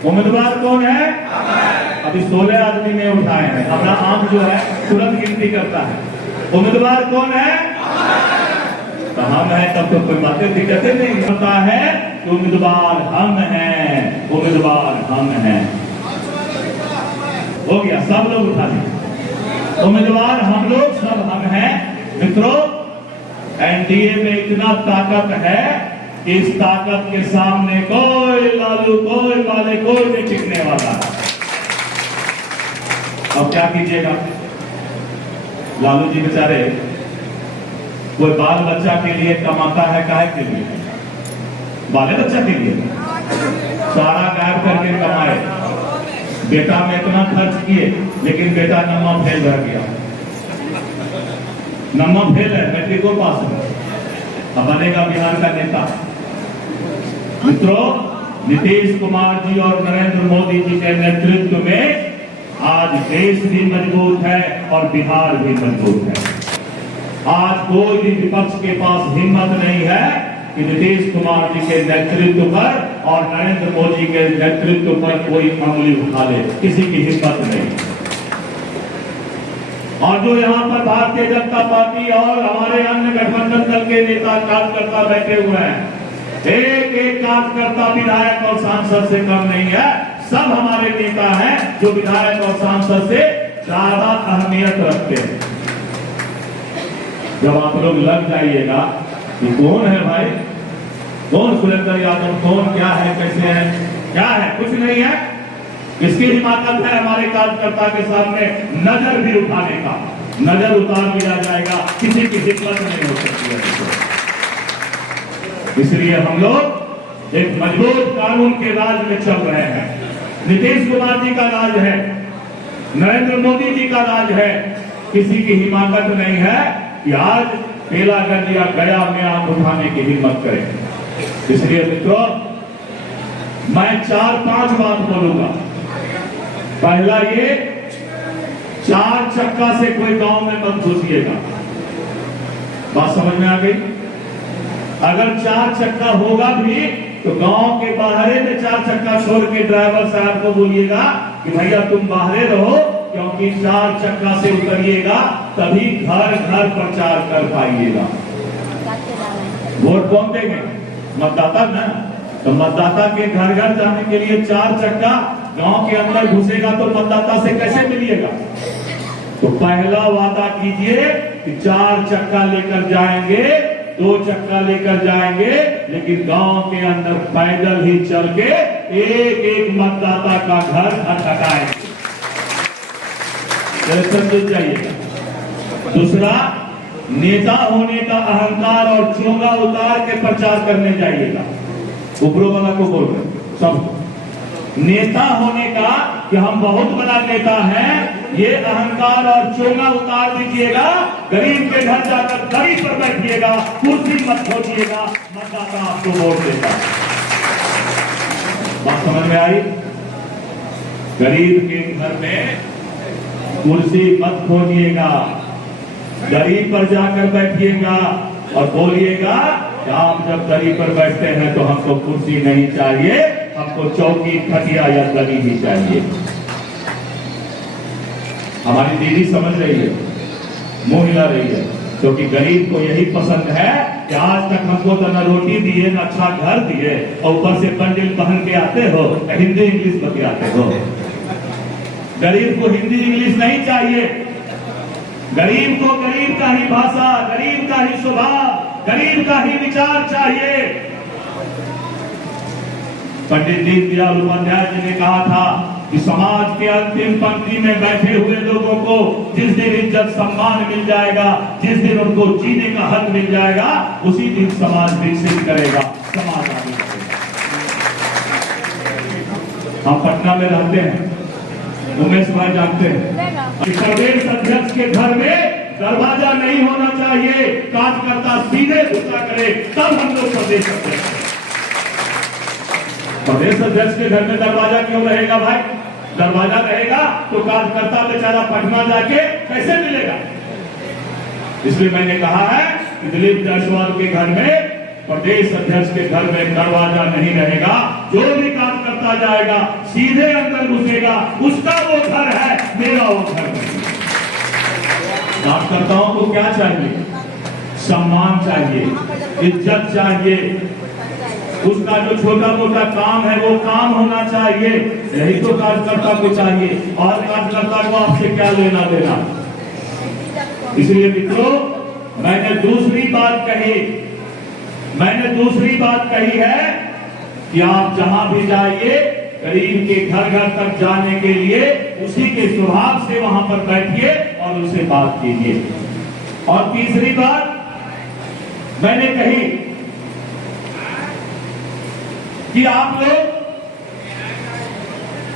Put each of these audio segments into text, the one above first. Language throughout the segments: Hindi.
उम्मीदवार कौन है? अभी 16 आदमी ने उठाए हैं। अपना आम जो है तुरंत गिनती करता है। उम्मीदवार कौन है? तो हम है, तब तो कोई बातें दिक्कतें नहीं होता है कि उम्मीदवार हम हैं, उम्मीदवार हम हैं। हो गया, सब लोग उठा दिए। उम्मीदवार हम लोग, सब हम हैं। मित्रों, एनडीए में इतना ताकत है कि इस ताकत के सामने कोई लालू, कोई वाले, कोई नहीं टिकने वाला। अब क्या कीजिएगा? लालू जी बेचारे कोई बाल बच्चा के लिए कमाता है, काहे के लिए? बाले बच्चा के लिए सारा गायब करके कमाए। बेटा में इतना खर्च किए, लेकिन बेटा नम्मा फेल रह गया। नम्मा फेल है, मैट्रिक को पास है, अब बनेगा बिहार का नेता। मित्रों, नीतीश कुमार जी और नरेंद्र मोदी जी के नेतृत्व में आज देश भी मजबूत है और बिहार भी मजबूत है। आज कोई भी विपक्ष के पास हिम्मत नहीं है कि नीतीश कुमार जी के नेतृत्व पर और नरेंद्र मोदी के नेतृत्व पर कोई अंगुली उठा ले, किसी की हिम्मत नहीं। और जो यहाँ पर भारतीय जनता पार्टी और हमारे अन्य गठबंधन दल के नेता कार्यकर्ता बैठे हुए हैं, एक एक कार्यकर्ता विधायक और सांसद से कम नहीं है। सब हमारे नेता हैं जो विधायक और सांसद से ज्यादा अहमियत रखते हैं। जब आप लोग लग जाइएगा कि कौन है भाई, कौन सुरेंद्र यादव, कौन, क्या है, कैसे है, क्या है, कुछ नहीं है, इसकी हिमाकत है हमारे कार्यकर्ता के सामने नजर भी उठाने का। नजर उतार दिया जाएगा, किसी की हिम्मत नहीं हो सकती है। इसलिए हम लोग एक मजबूत कानून के राज में चल रहे हैं। नीतीश कुमार जी का राज है, नरेंद्र मोदी जी का राज है। किसी की हिमाकत नहीं है कि आज बेलागंज या गया में आंख उठाने की हिम्मत करें। इसलिए मित्रों, मैं 4-5 बात बोलूंगा। पहला ये, 4 चक्का से कोई गांव में मत घुसिएगा। बात समझ में आ गई? अगर 4 चक्का होगा भी तो गांव के बाहरे में 4 चक्का छोड़ के ड्राइवर साहब को बोलिएगा कि भैया तुम बाहरे रहो, क्योंकि 4 चक्का से उतरिएगा तभी घर घर प्रचार कर पाइएगा। वोट कौन देंगे? मतदाता ना। तो मतदाता के घर घर जाने के लिए 4 चक्का गांव के अंदर घुसेगा तो मतदाता से कैसे मिलिएगा? तो पहला वादा कीजिए कि 4 चक्का लेकर जाएंगे, 2 चक्का लेकर जाएंगे, लेकिन गांव के अंदर पैदल ही चल के एक एक मतदाता का घर खटखटाएंगे। समझ जाइएगा। दूसरा, नेता होने का अहंकार और चोंगा उतार के प्रचार करने जाइएगा। ऊपरों वाला को बोल रहे सब, नेता होने का कि हम बहुत बड़ा नेता हैं, ये अहंकार और चोंगा उतार दीजिएगा। गरीब के घर जाकर दरी पर बैठिएगा, कुर्सी मत खोजिएगा, मतदाता आपको वोट देगा। बात समझ में आई? गरीब के घर में कुर्सी मत खोजिएगा, दरी पर जाकर बैठिएगा और बोलिएगा कि आप जब दरी पर बैठते हैं तो हमको कुर्सी नहीं चाहिए, हमको चौकी, खटिया या दरी ही चाहिए। हमारी दीदी समझ रही है, मुंह हिला रही है, क्योंकि गरीब को यही पसंद है कि आज तक हमको तो न रोटी दिए, न अच्छा घर दिए, और ऊपर से बंडल पहन के आते हो, हिंदी इंग्लिश बतियाते हो। गरीब को हिंदी इंग्लिश नहीं चाहिए। गरीब को गरीब का ही भाषा, गरीब का ही स्वभाव, गरीब का ही विचार चाहिए। पंडित दीनदयाल उपाध्याय जी ने कहा था कि समाज के अंतिम पंक्ति में बैठे हुए लोगों को जिस दिन इज्जत सम्मान मिल जाएगा, जिस दिन उनको जीने का हक मिल जाएगा, उसी दिन समाज विकसित करेगा, समाज आगे बढ़ेगा। हम पटना में रहते हैं, उमेश भाई जानते हैं, प्रदेश अध्यक्ष के घर में दरवाजा नहीं होना चाहिए, कार्यकर्ता सीधे घुसा करे, तब हम लोग प्रदेश अध्यक्ष। प्रदेश अध्यक्ष के घर में दरवाजा क्यों रहेगा भाई? दरवाजा रहेगा तो कार्यकर्ता बेचारा पटना जाके कैसे मिलेगा? इसलिए मैंने कहा है कि दिलीप जायसवाल के घर में प्रदेश अध्यक्ष के घर में दरवाजा नहीं रहेगा। जो भी काम करता जाएगा सीधे अंदर घुसेगा, उसका वो घर है, मेरा वो घर नहीं। कार्यकर्ताओं को क्या चाहिए? सम्मान चाहिए, इज्जत चाहिए, उसका जो छोटा मोटा काम है वो काम होना चाहिए। यही तो कार्यकर्ता को चाहिए। और कार्यकर्ता को आपसे क्या लेना देना। इसलिए मित्रों, मैंने दूसरी बात कही है कि आप जहां भी जाइए, गरीब के घर घर तक जाने के लिए उसी के स्वभाव से वहां पर बैठिए और उससे बात कीजिए। और तीसरी बात मैंने कही कि आप लोग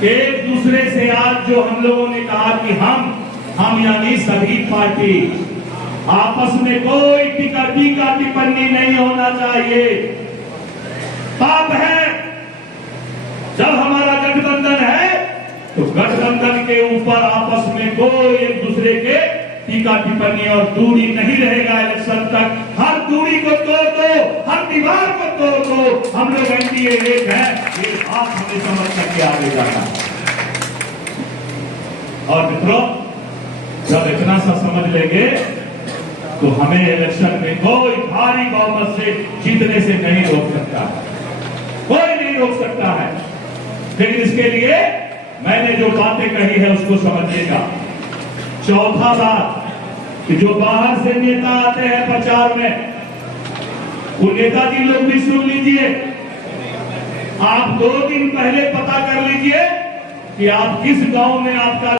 एक दूसरे से, आज जो हम लोगों ने कहा कि हम यानी सभी पार्टी, आपस में कोई टीका टिप्पणी नहीं होना चाहिए। पाप है। जब हमारा गठबंधन है तो गठबंधन के ऊपर आपस में कोई एक दूसरे के टीका टिप्पणी और दूरी नहीं रहेगा। इलेक्शन तक हर दूरी को तोड़ दो, हर दीवार को तोड़ दो। हम लोग एनडीए एक है, ये बात हमें समझ करके आगे जाना। और मित्रों, जब इतना सा समझ लेंगे तो हमें इलेक्शन में कोई भारी बहुमत से जीतने से नहीं रोक सकता, कोई नहीं रोक सकता है। लेकिन इसके लिए मैंने जो बातें कही है उसको समझिएगा। चौथा बात कि जो बाहर से नेता आते हैं प्रचार में, वो नेताजी लोग भी सुन लीजिए। आप 2 दिन पहले पता कर लीजिए कि आप किस गांव में आपका